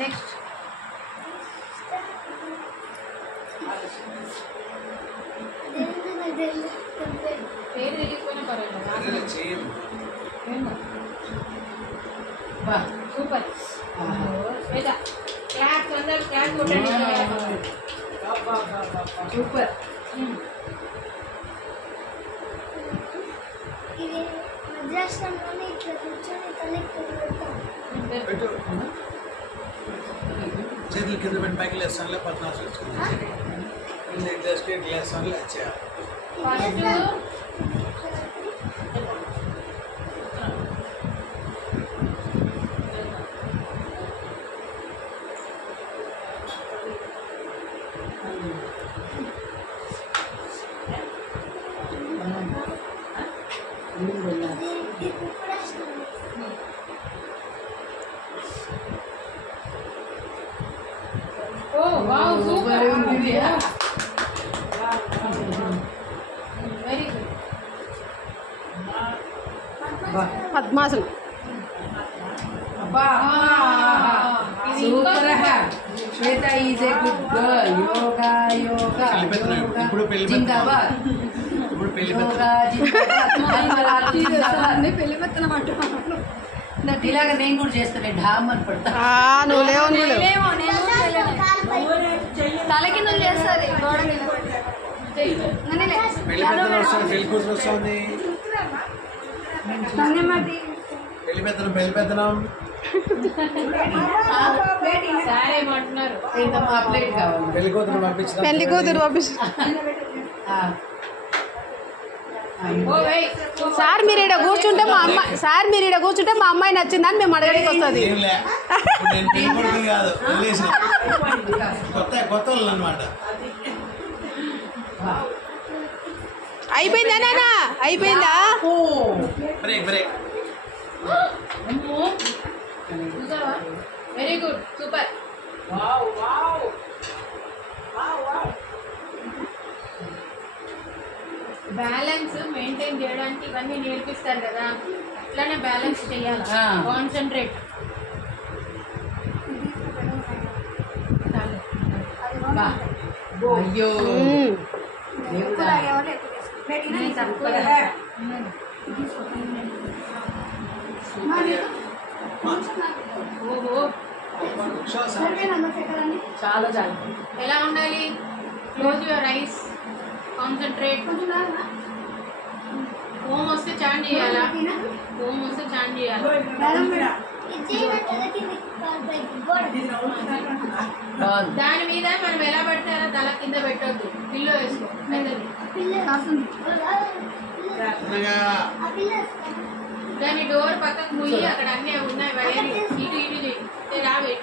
Next పేరు తెలియకపోయినా పర్వాలేదు. సూపర్. క్లాస్ అందరూ క్లాస్ కొట్టండి. సూపర్. ఇది మద్రాసంలోనే ఇట్లా కూర్చొని తలెక్కి పెడతాం. చేతులు కింద పెట్టి పైకి లేస్తానులే 14 వచ్చుకుంది. జస్ట్ లేస్తానులే వచ్చా. ఓ వావ్ సూపర్. Very good. పద్మాసనం. అబ్బా super. Shweta is a good girl. యోగా యోగా ఇప్పుడు పెళ్లి జిందాబాద్. ఇప్పుడు పెళ్లి యోగా జిందాబాద్. పెళ్లి పెత్తనం అంటున్నాను. ఇలాగ నేను కూడా చేస్తాను. ఢామ్ అని పడతా. నువ్వు లేవు తల కింద చేస్తుంది పెళ్లి పెద్దలు వస్తుంది. పెళ్లి కూతురు వస్తుంది. పెళ్లి పెద్దనం సార్ ఏమంటున్నారు? ఏంటమ్మా ప్లేట్ కావాలి. పెళ్లి కూతురు పంపించిన పెళ్లి కూతురు పంపిస్తు. ఓ వెయ్. సార్ మీరు ఇక్కడ కూర్చుంటే మా అమ్మాయి మా అమ్మాయి నచ్చిందని మేము అడగడానికి వస్తుంది. ఏం లే. నేను పెళ్లి కొడుకు కాదు, వదిలేసిన కొత్త వాళ్ళు అనమాట. అయిపోయిందా నాన్న? అయిపోయిందా? Break break. చూసావా? Very good super. Balance maintain చేయడానికి ఇవన్నీ నేర్పిస్తారు కదా, అట్లానే బ్యాలెన్స్ చేయాలి. కాన్సన్ట్రేట్. అయ్యో ఓహో చాలా చాలా. ఎలా ఉండాలి? Close your eyes, concentrate. Home వస్తే చాన్ చేయాలా? హోమ్ వస్తే చాన్ చేయాలి. దాని మీద మనం ఎలా పడితే అలా తల కింద పెట్టొద్దు. పిల్లో వేసుకో. దాని డోర్ పక్కకు పోయి అక్కడ అన్నీ ఉన్నాయి వైర్ ఇటు ఇటు రావే.